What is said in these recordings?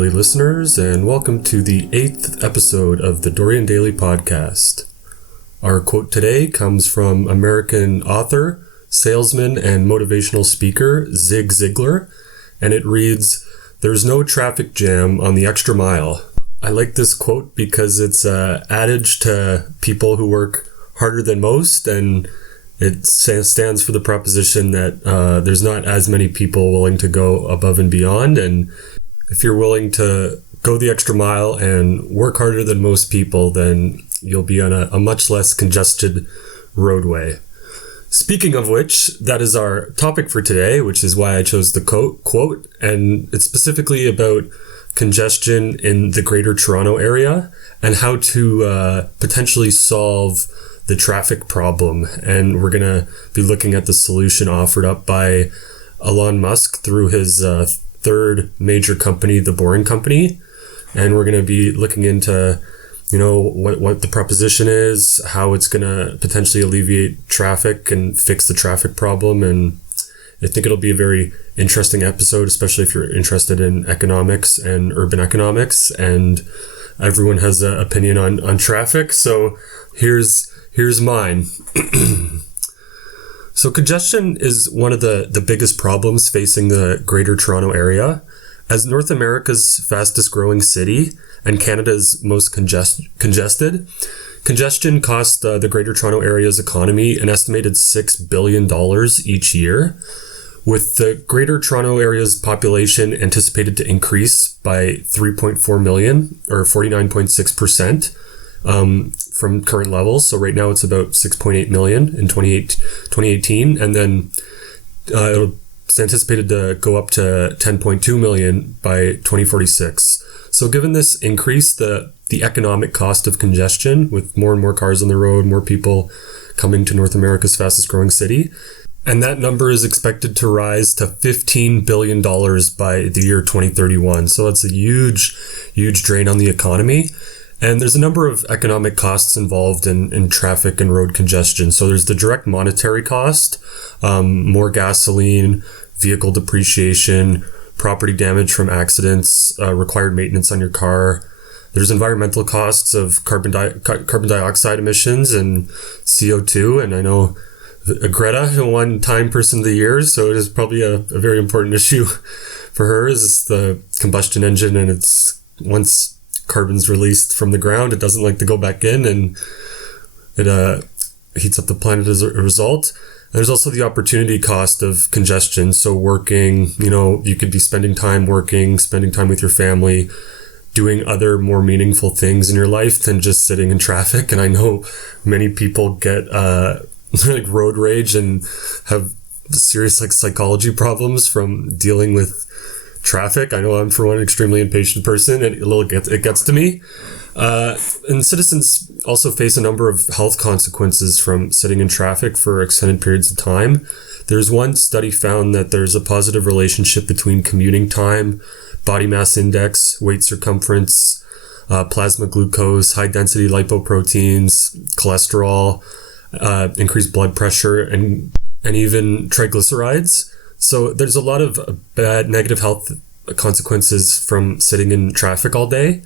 Daily listeners, and welcome to the 8th episode of the Dorian Daily podcast. Our quote today comes from American author, salesman, and motivational speaker Zig Ziglar, and it reads, "There's no traffic jam on the extra mile." I like this quote because it's an adage to people who work harder than most, and it stands for the proposition that there's not as many people willing to go above and beyond. And if you're willing to go the extra mile and work harder than most people, then you'll be on a much less congested roadway. Speaking of which, that is our topic for today, which is why I chose the quote. And it's specifically about congestion in the Greater Toronto Area and how to potentially solve the traffic problem. And we're going to be looking at the solution offered up by Elon Musk through his third major company, the Boring Company. And we're going to be looking into, what the proposition is, how it's going to potentially alleviate traffic and fix the traffic problem. And I think it'll be a very interesting episode, especially if you're interested in economics and urban economics. And everyone has an opinion on traffic. So here's mine. So congestion is one of the biggest problems facing the Greater Toronto Area. As North America's fastest growing city and Canada's most congested, congestion costs the Greater Toronto Area's economy an estimated $6 billion each year, with the Greater Toronto Area's population anticipated to increase by 3.4 million, or 49.6%. From current levels. So right now it's about 6.8 million in 2018, and then it's anticipated to go up to 10.2 million by 2046. So given this increase, the economic cost of congestion, with more and more cars on the road, more people coming to North America's fastest growing city, and that number is expected to rise to $15 billion by the year 2031. So that's a huge drain on the economy. And there's a number of economic costs involved in traffic and road congestion. So there's the direct monetary cost, more gasoline, vehicle depreciation, property damage from accidents, required maintenance on your car. There's environmental costs of carbon dioxide emissions and CO2. And I know Greta won Time Person of the Year, so it is probably a very important issue for her, is the combustion engine, and it's once carbon's released from the ground, it doesn't like to go back in, and it heats up the planet as a result. And there's also the opportunity cost of congestion. So working, you could be spending time working, spending time with your family, doing other more meaningful things in your life than just sitting in traffic. And I know many people get like road rage and have serious psychology problems from dealing with traffic. I know I'm, for one, extremely impatient person, and it gets to me. And citizens also face a number of health consequences from sitting in traffic for extended periods of time. There's one study found that there's a positive relationship between commuting time, body mass index, weight circumference, plasma glucose, high density lipoproteins, cholesterol, increased blood pressure, and even triglycerides. So there's a lot of bad negative health consequences from sitting in traffic all day.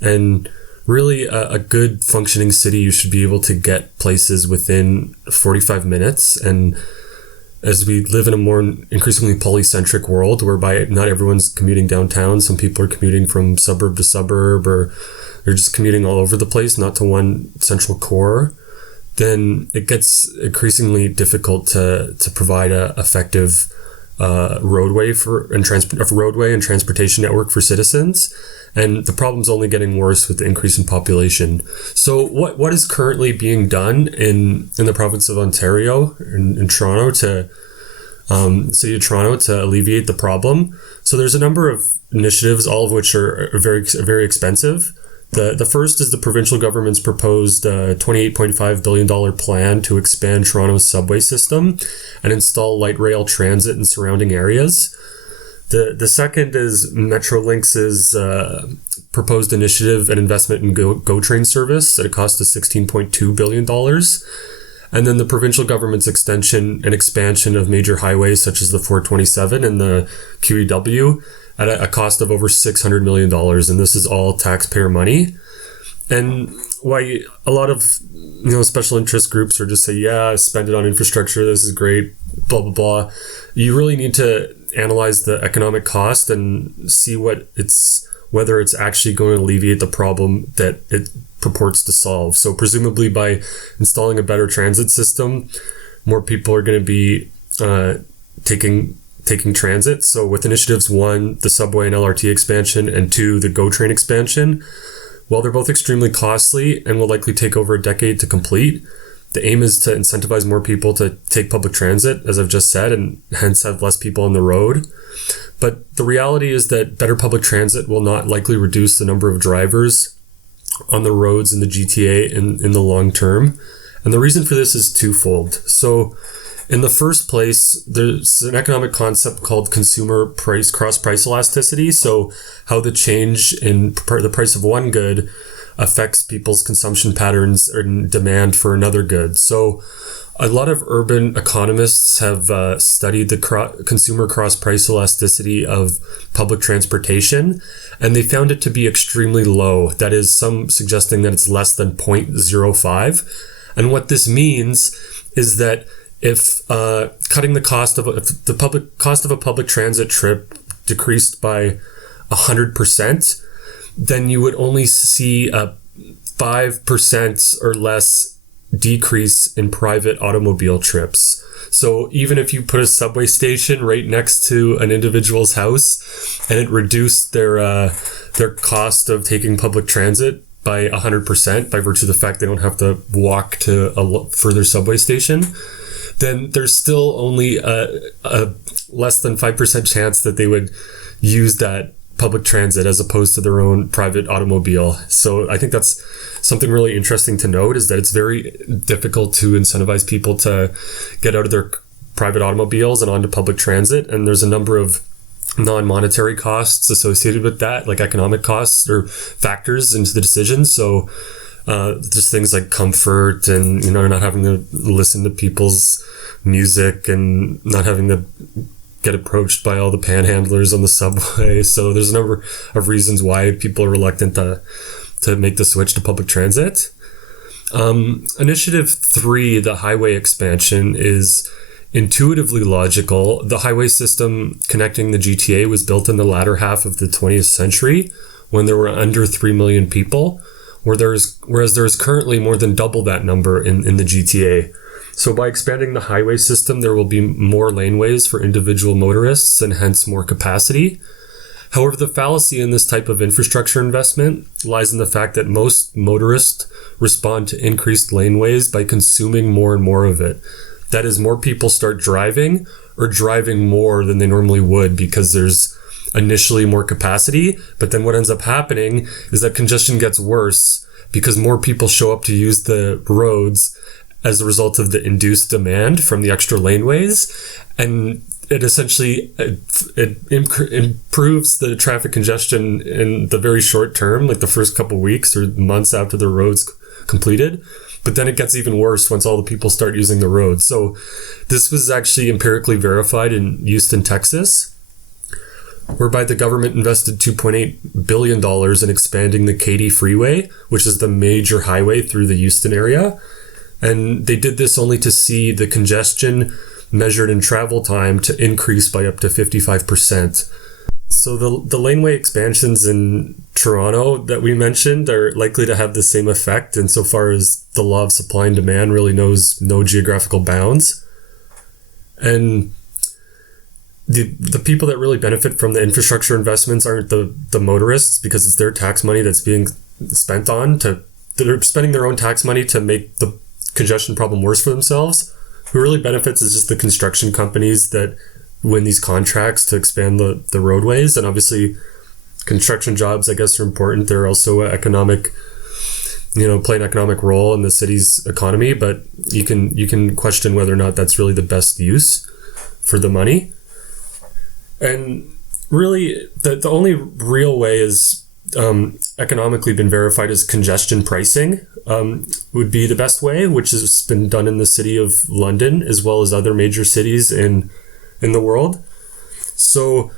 And really a good functioning city, you should be able to get places within 45 minutes. And as we live in a more increasingly polycentric world, whereby not everyone's commuting downtown, some people are commuting from suburb to suburb, or they're just commuting all over the place, not to one central core, then it gets increasingly difficult to provide a effective roadway and transportation network for citizens, and the problem's only getting worse with the increase in population. So what is currently being done in the province of Ontario, in Toronto, city of Toronto, to alleviate the problem? So there's a number of initiatives, all of which are very, very expensive. The first is the provincial government's proposed $28.5 billion plan to expand Toronto's subway system and install light rail transit in surrounding areas. The second is Metrolinx's proposed initiative and investment in GO train service at a cost of $16.2 billion. And then the provincial government's extension and expansion of major highways such as the 427 and the QEW at a cost of over $600 million. And this is all taxpayer money. And why a lot of special interest groups are just say, yeah, spend it on infrastructure. This is great, blah, blah, blah. You really need to analyze the economic cost and see whether it's actually going to alleviate the problem that it purports to solve. So presumably by installing a better transit system, more people are going to be taking transit. So with initiatives 1, the subway and LRT expansion, and 2, the GO train expansion, while they're both extremely costly and will likely take over a decade to complete, the aim is to incentivize more people to take public transit, as I've just said, and hence have less people on the road. But the reality is that better public transit will not likely reduce the number of drivers on the roads in the GTA in the long term. And the reason for this is twofold. So in the first place, there's an economic concept called consumer cross-price elasticity. So how the change in the price of one good affects people's consumption patterns and demand for another good. So a lot of urban economists have studied the consumer cross-price elasticity of public transportation, and they found it to be extremely low. That is, some suggesting that it's less than 0.05. And what this means is that if cutting the cost of a public transit trip decreased by 100%, then you would only see a 5% or less decrease in private automobile trips. So even if you put a subway station right next to an individual's house and it reduced their cost of taking public transit by 100% by virtue of the fact they don't have to walk to a further subway station, then there's still only a less than 5% chance that they would use that public transit as opposed to their own private automobile. So I think that's something really interesting to note, is that it's very difficult to incentivize people to get out of their private automobiles and onto public transit. And there's a number of non-monetary costs associated with that, like economic costs or factors into the decision. So just things like comfort and, not having to listen to people's music and not having to get approached by all the panhandlers on the subway. So there's a number of reasons why people are reluctant to make the switch to public transit. Initiative 3, the highway expansion, is intuitively logical. The highway system connecting the GTA was built in the latter half of the 20th century when there were under 3 million people, whereas there is currently more than double that number in the GTA. So by expanding the highway system, there will be more laneways for individual motorists and hence more capacity. However, the fallacy in this type of infrastructure investment lies in the fact that most motorists respond to increased laneways by consuming more and more of it. That is, more people start driving or driving more than they normally would because there's initially more capacity. But then what ends up happening is that congestion gets worse because more people show up to use the roads as a result of the induced demand from the extra laneways. And it essentially improves the traffic congestion in the very short term, like the first couple weeks or months after the road's completed. But then it gets even worse once all the people start using the road. So this was actually empirically verified in Houston, Texas, whereby the government invested $2.8 billion in expanding the Katy Freeway, which is the major highway through the Houston area. And they did this only to see the congestion measured in travel time to increase by up to 55%. So the laneway expansions in Toronto that we mentioned are likely to have the same effect insofar as the law of supply and demand really knows no geographical bounds. And the people that really benefit from the infrastructure investments aren't the motorists, because it's their tax money that's being spent they're spending their own tax money to make the congestion problem worse for themselves. Who really benefits is just the construction companies that win these contracts to expand the roadways. And obviously construction jobs, I guess, are important. They're also economic, play an economic role in the city's economy, but you can question whether or not that's really the best use for the money. And really the only real way is economically been verified as congestion pricing would be the best way, which has been done in the city of London as well as other major cities in the world. So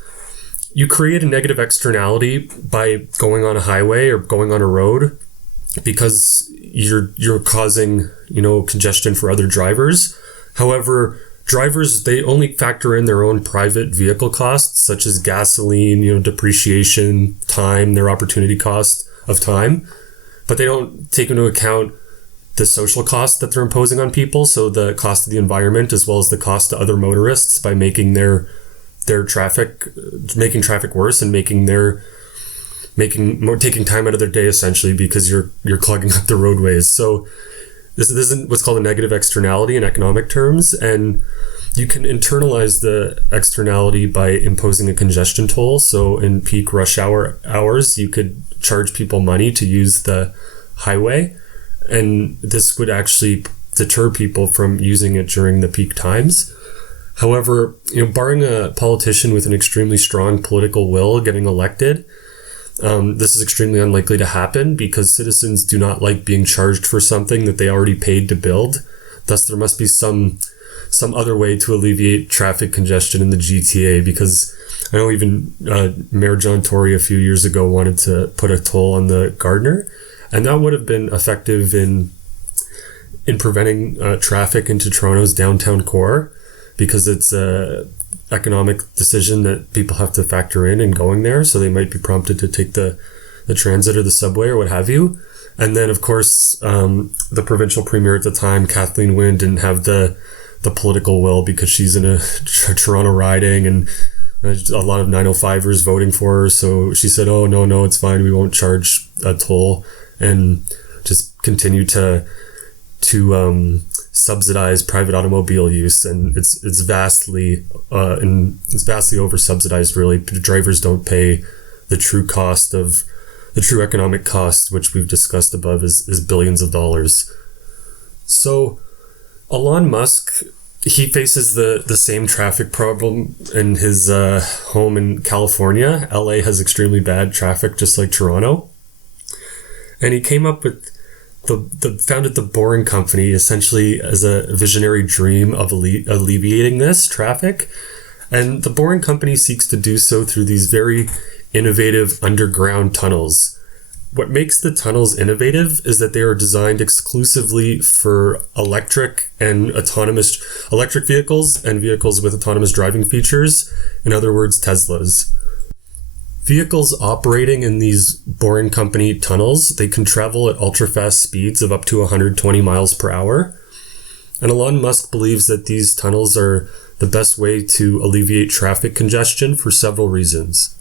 you create a negative externality by going on a highway or going on a road because you're causing, congestion for other drivers. However, drivers, they only factor in their own private vehicle costs, such as gasoline, depreciation, time, their opportunity cost of time, but they don't take into account the social cost that they're imposing on people. So the cost of the environment, as well as the cost to other motorists by making making traffic worse and taking time out of their day, essentially, because you're clogging up the roadways. So this is what's called a negative externality in economic terms, and you can internalize the externality by imposing a congestion toll. So in peak rush hours, you could charge people money to use the highway, and this would actually deter people from using it during the peak times. However, barring a politician with an extremely strong political will getting elected, this is extremely unlikely to happen because citizens do not like being charged for something that they already paid to build. Thus, there must be some other way to alleviate traffic congestion in the GTA, because I know even Mayor John Tory a few years ago wanted to put a toll on the Gardner, and that would have been effective in preventing traffic into Toronto's downtown core, because it's a economic decision that people have to factor in going there. So they might be prompted to take the transit or the subway or what have you. And then, of course, the provincial premier at the time, Kathleen Wynne, didn't have the political will because she's in a Toronto riding and a lot of 905ers voting for her. So she said, oh, no, it's fine. We won't charge a toll, and just continue to subsidize private automobile use, and it's vastly over subsidized. Really, drivers don't pay the true economic cost, which we've discussed above, is billions of dollars. So Elon Musk, he faces the same traffic problem in his home in California. LA has extremely bad traffic, just like Toronto, and he came up with founded the Boring Company essentially as a visionary dream of alleviating this traffic. And the Boring Company seeks to do so through these very innovative underground tunnels. What makes the tunnels innovative is that they are designed exclusively for electric vehicles and vehicles with autonomous driving features. In other words, Teslas. Vehicles operating in these Boring Company tunnels, they can travel at ultra-fast speeds of up to 120 miles per hour. And Elon Musk believes that these tunnels are the best way to alleviate traffic congestion for several reasons.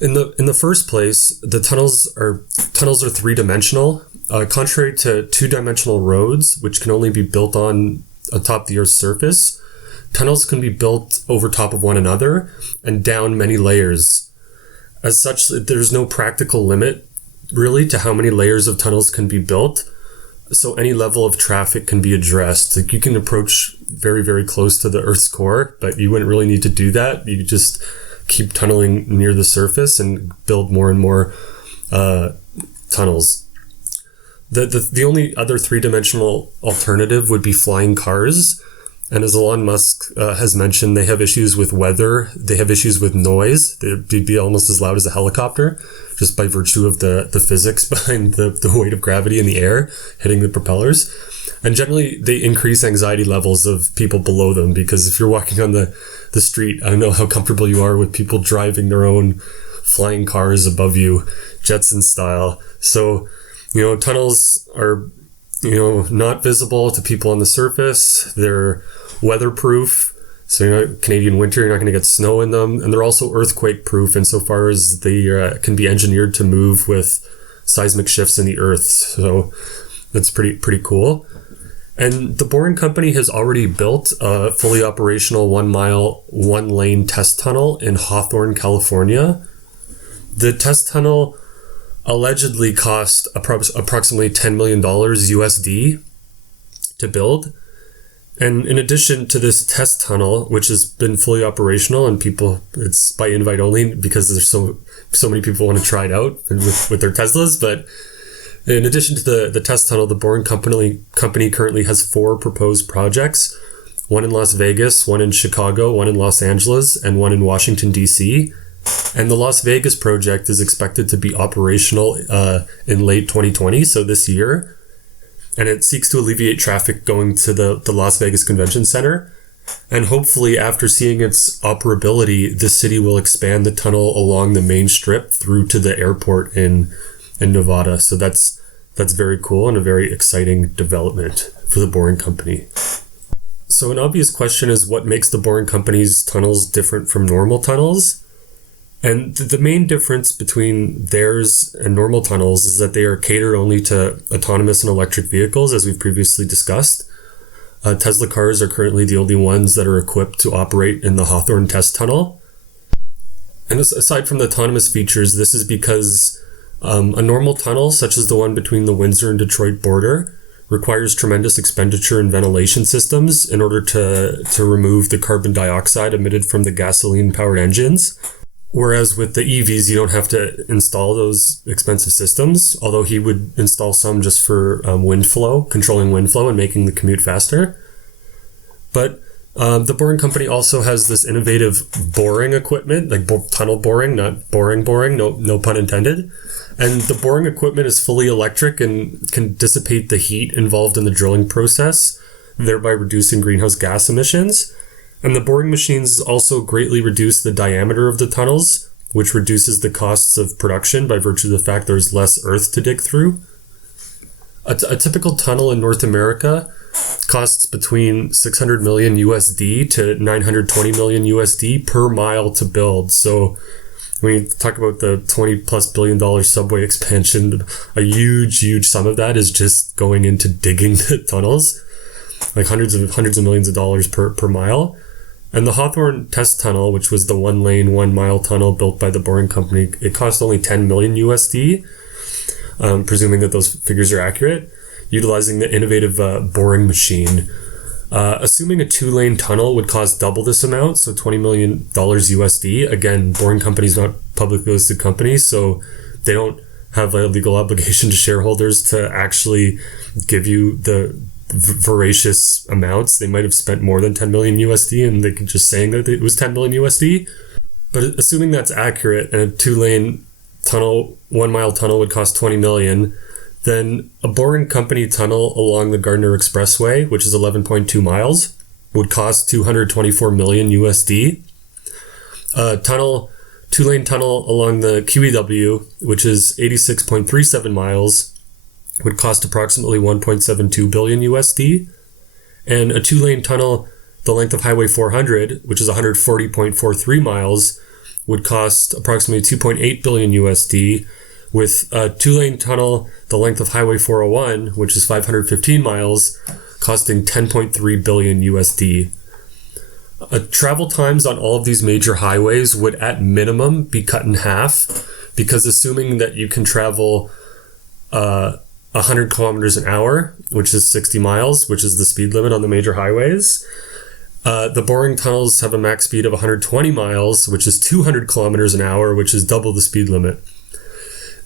In the first place, the tunnels are three-dimensional. Contrary to two-dimensional roads, which can only be built on top of the Earth's surface, tunnels can be built over top of one another and down many layers. As such, there's no practical limit, really, to how many layers of tunnels can be built. So any level of traffic can be addressed. Like, you can approach very, very close to the Earth's core, but you wouldn't really need to do that. You could just keep tunneling near the surface and build more and more tunnels. The only other three-dimensional alternative would be flying cars. And as Elon Musk has mentioned, they have issues with weather. They have issues with noise. They'd be almost as loud as a helicopter, just by virtue of the physics behind the weight of gravity in the air hitting the propellers. And generally, they increase anxiety levels of people below them, because if you're walking on the street, I don't know how comfortable you are with people driving their own flying cars above you, Jetson style. So, tunnels are, not visible to people on the surface. They're weatherproof. So, Canadian winter, you're not going to get snow in them. And they're also earthquake proof insofar as they can be engineered to move with seismic shifts in the earth. So that's pretty cool. And the Boring Company has already built a fully operational 1 mile, 1 lane test tunnel in Hawthorne, California. The test tunnel allegedly cost approximately $10 million USD to build. And in addition to this test tunnel, which has been fully operational, and it's by invite only because there's so many people want to try it out with their Teslas. But in addition to the test tunnel, the Boring Company currently has 4 proposed projects, one in Las Vegas, one in Chicago, one in Los Angeles, and one in Washington, D.C. And the Las Vegas project is expected to be operational in late 2020, so this year. And it seeks to alleviate traffic going to the Las Vegas Convention Center. And hopefully, after seeing its operability, the city will expand the tunnel along the main strip through to the airport in Nevada. So that's very cool and a very exciting development for the Boring Company. So an obvious question is, what makes the Boring Company's tunnels different from normal tunnels? And the main difference between theirs and normal tunnels is that they are catered only to autonomous and electric vehicles, as we've previously discussed. Tesla cars are currently the only ones that are equipped to operate in the Hawthorne Test Tunnel. And aside from the autonomous features, this is because a normal tunnel, such as the one between the Windsor and Detroit border, requires tremendous expenditure in ventilation systems in order to remove the carbon dioxide emitted from the gasoline-powered engines. Whereas with the EVs, you don't have to install those expensive systems, although he would install some just for wind flow, controlling wind flow and making the commute faster. But the Boring Company also has this innovative boring equipment, like tunnel boring, not boring, no pun intended. And the boring equipment is fully electric and can dissipate the heat involved in the drilling process, thereby reducing greenhouse gas emissions. And the boring machines also greatly reduce the diameter of the tunnels, which reduces the costs of production by virtue of the fact there's less earth to dig through. A typical tunnel in North America costs between 600 million USD to 920 million USD per mile to build. So when you talk about the $20+ billion subway expansion, a huge sum of that is just going into digging the tunnels, like hundreds of millions of dollars per mile. And the Hawthorne Test Tunnel, which was the 1-lane, 1-mile tunnel built by the Boring Company, it cost only 10 million USD, presuming that those figures are accurate, utilizing the innovative boring machine. Assuming a 2-lane tunnel would cost double this amount, so $20 million USD. Again, Boring Company is not a publicly listed company, so they don't have a legal obligation to shareholders to actually give you the voracious amounts. They might have spent more than 10 million USD and they could just saying that it was 10 million USD. But assuming that's accurate and a 2-lane tunnel, 1-mile tunnel would cost 20 million, then a Boring Company tunnel along the Gardner Expressway, which is 11.2 miles, would cost 224 million USD. A 2-lane tunnel along the QEW, which is 86.37 miles, would cost approximately 1.72 billion USD. And a 2-lane tunnel the length of Highway 400, which is 140.43 miles, would cost approximately 2.8 billion USD, with a 2-lane tunnel the length of Highway 401, which is 515 miles, costing 10.3 billion USD. Travel times on all of these major highways would at minimum be cut in half, because assuming that you can travel 100 kilometers an hour, which is 60 miles, which is the speed limit on the major highways. The boring tunnels have a max speed of 120 miles, which is 200 kilometers an hour, which is double the speed limit.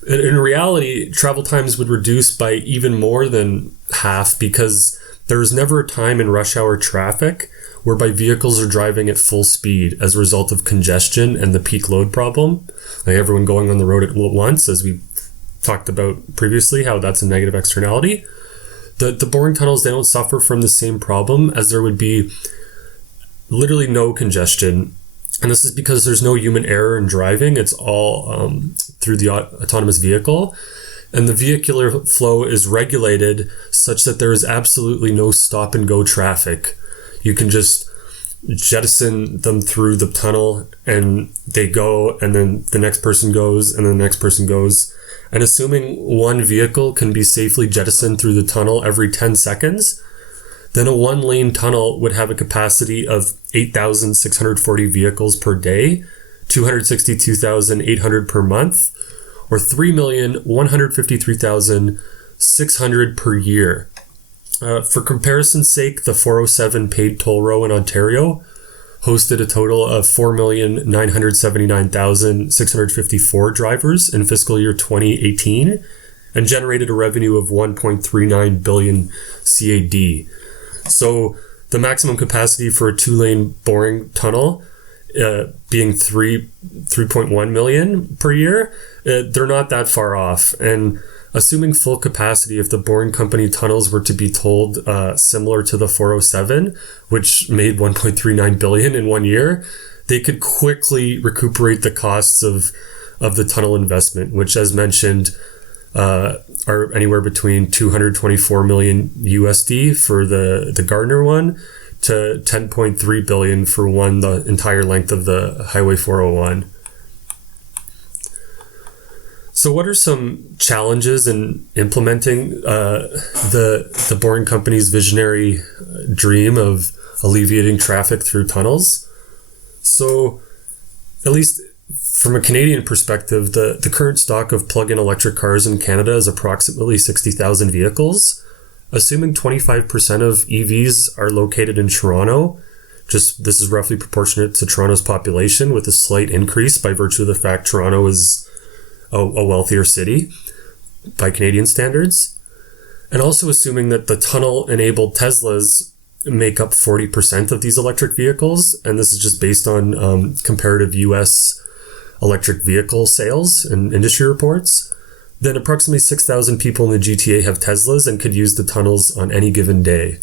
In reality, travel times would reduce by even more than half, because there is never a time in rush hour traffic whereby vehicles are driving at full speed as a result of congestion and the peak load problem, like everyone going on the road at once, as we talked about previously, how that's a negative externality. The boring tunnels, they don't suffer from the same problem, as there would be literally no congestion. And this is because there's no human error in driving. It's all through the autonomous vehicle. And the vehicular flow is regulated such that there is absolutely no stop and go traffic. You can just jettison them through the tunnel and they go, and then the next person goes, and then the next person goes. And assuming one vehicle can be safely jettisoned through the tunnel every 10 seconds, then a 1-lane tunnel would have a capacity of 8,640 vehicles per day, 262,800 per month, or 3,153,600 per year. For comparison's sake, the 407 paid toll row in Ontario hosted a total of 4,979,654 drivers in fiscal year 2018 and generated a revenue of 1.39 billion CAD. So the maximum capacity for a 2-lane boring tunnel being 3.1 million per year, they're not that far off. And assuming full capacity, if the boring company tunnels were to be tolled similar to the 407, which made 1.39 billion in 1 year, they could quickly recuperate the costs of the tunnel investment, which, as mentioned, are anywhere between 224 million USD for the Gardner one to 10.3 billion for the entire length of the Highway 401. So what are some challenges in implementing the boring company's visionary dream of alleviating traffic through tunnels? So at least from a Canadian perspective, the current stock of plug-in electric cars in Canada is approximately 60,000 vehicles. Assuming 25% of EVs are located in Toronto, this is roughly proportionate to Toronto's population, with a slight increase by virtue of the fact Toronto is a wealthier city by Canadian standards. And also assuming that the tunnel-enabled Teslas make up 40% of these electric vehicles, and this is just based on comparative US electric vehicle sales and industry reports, then approximately 6,000 people in the GTA have Teslas and could use the tunnels on any given day.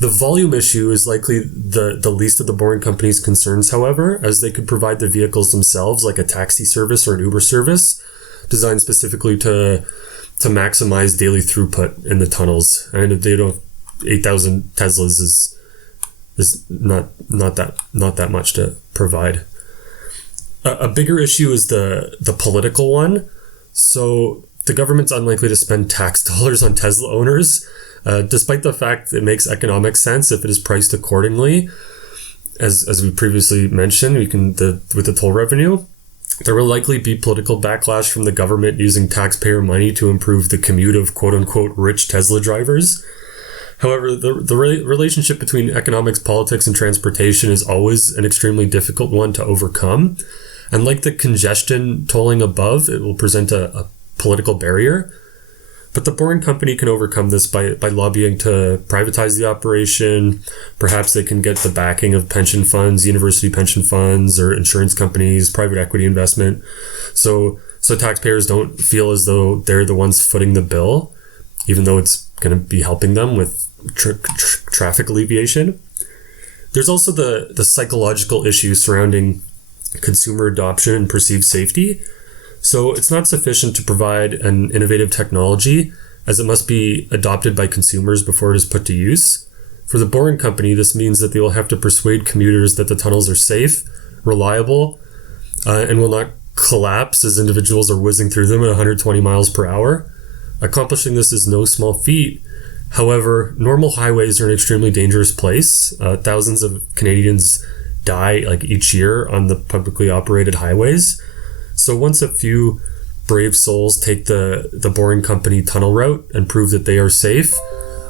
The volume issue is likely the least of the boring company's concerns, however, as they could provide the vehicles themselves, like a taxi service or an Uber service, designed specifically to maximize daily throughput in the tunnels. And if they don't, 8,000 Teslas is not that much to provide. A bigger issue is the political one. So the government's unlikely to spend tax dollars on Tesla owners, despite the fact it makes economic sense if it is priced accordingly. As we previously mentioned, with the toll revenue, there will likely be political backlash from the government using taxpayer money to improve the commute of quote-unquote rich Tesla drivers. However, the relationship between economics, politics, and transportation is always an extremely difficult one to overcome. And like the congestion tolling above, it will present a political barrier. But the boring company can overcome this by lobbying to privatize the operation. Perhaps they can get the backing of pension funds, university pension funds, or insurance companies, private equity investment. So taxpayers don't feel as though they're the ones footing the bill, even though it's going to be helping them with traffic alleviation. There's also the psychological issue surrounding consumer adoption and perceived safety. So it's not sufficient to provide an innovative technology, as it must be adopted by consumers before it is put to use. For the boring company, this means that they will have to persuade commuters that the tunnels are safe, reliable, and will not collapse as individuals are whizzing through them at 120 miles per hour. Accomplishing this is no small feat. However, normal highways are an extremely dangerous place. Thousands of Canadians die each year on the publicly operated highways. So once a few brave souls take the boring company tunnel route and prove that they are safe,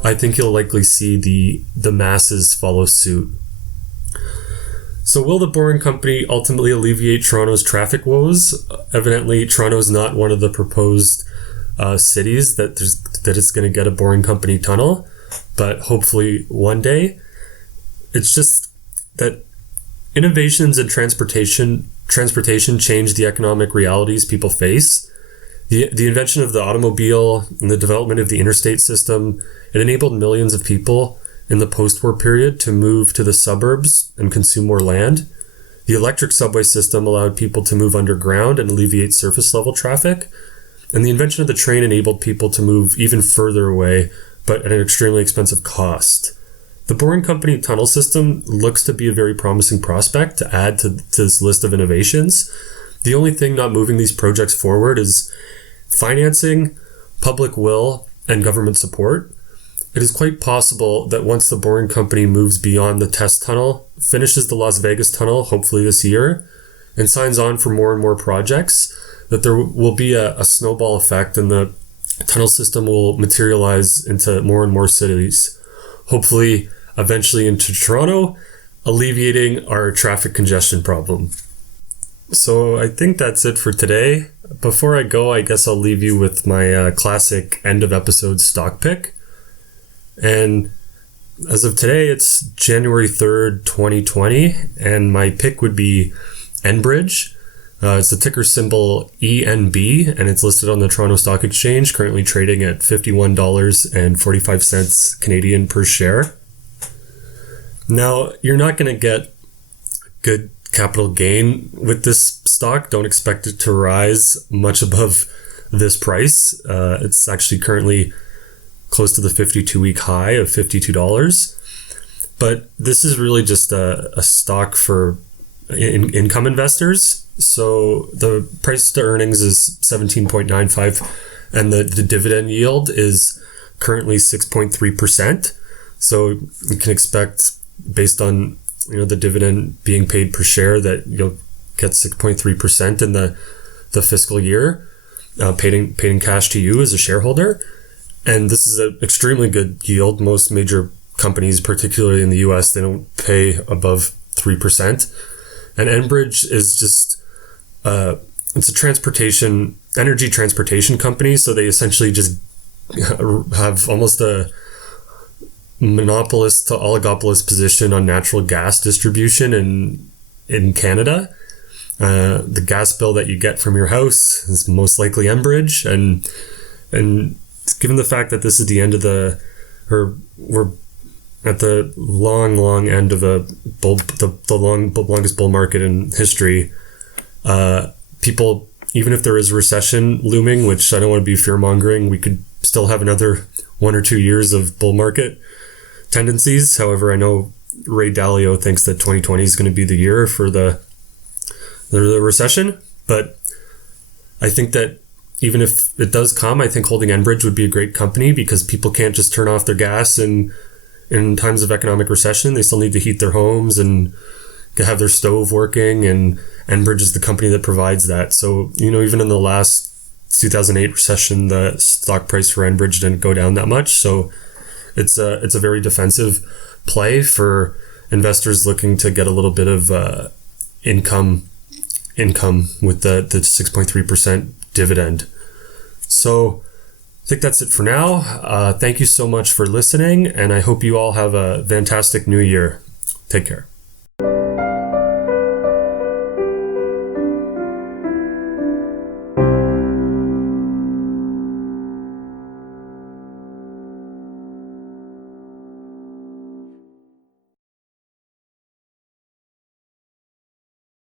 I think you'll likely see the masses follow suit. So will the boring company ultimately alleviate Toronto's traffic woes? Evidently, Toronto is not one of the proposed cities that it's going to get a boring company tunnel, but hopefully one day. It's just that innovations in transportation change the economic realities people face. The invention of the automobile and the development of the interstate system, it enabled millions of people in the post-war period to move to the suburbs and consume more land. The electric subway system allowed people to move underground and alleviate surface level traffic. And the invention of the train enabled people to move even further away, but at an extremely expensive cost. The boring company tunnel system looks to be a very promising prospect to add to this list of innovations. The only thing not moving these projects forward is financing, public will, and government support. It is quite possible that once the boring company moves beyond the test tunnel, finishes the Las Vegas tunnel, hopefully this year, and signs on for more and more projects, that there will be a snowball effect and the tunnel system will materialize into more and more cities. Hopefully, eventually into Toronto, alleviating our traffic congestion problem. So I think that's it for today. Before I go, I guess I'll leave you with my classic end of episode stock pick. And as of today, it's January 3rd, 2020, and my pick would be Enbridge. It's the ticker symbol ENB, and it's listed on the Toronto Stock Exchange, currently trading at $51.45 Canadian per share. Now, you're not going to get good capital gain with this stock. Don't expect it to rise much above this price. It's actually currently close to the 52-week high of $52. But this is really just a stock for income investors. So the price to earnings is 17.95, and the dividend yield is currently 6.3%. So you can expect, based on the dividend being paid per share, that you'll get 6.3% in the fiscal year, paid in cash to you as a shareholder. And this is an extremely good yield. Most major companies, particularly in the US, they don't pay above 3%. And Enbridge is just it's a energy transportation company. So they essentially just have almost a monopolist to oligopolist position on natural gas distribution in Canada. The gas bill that you get from your house is most likely Enbridge, and given the fact that this is the end of we're at the long end of the longest bull market in history, people, even if there is a recession looming, which I don't want to be fear-mongering, we could still have another 1 or 2 years of bull market tendencies. However, I know Ray Dalio thinks that 2020 is going to be the year for the recession, but I think that even if it does come, I think holding Enbridge would be a great company, because people can't just turn off their gas in times of economic recession. They still need to heat their homes and have their stove working, and Enbridge is the company that provides that. So, even in the last 2008 recession, the stock price for Enbridge didn't go down that much. So it's a very defensive play for investors looking to get a little bit of income with the 6.3% dividend. So I think that's it for now. Thank you so much for listening, and I hope you all have a fantastic new year. Take care.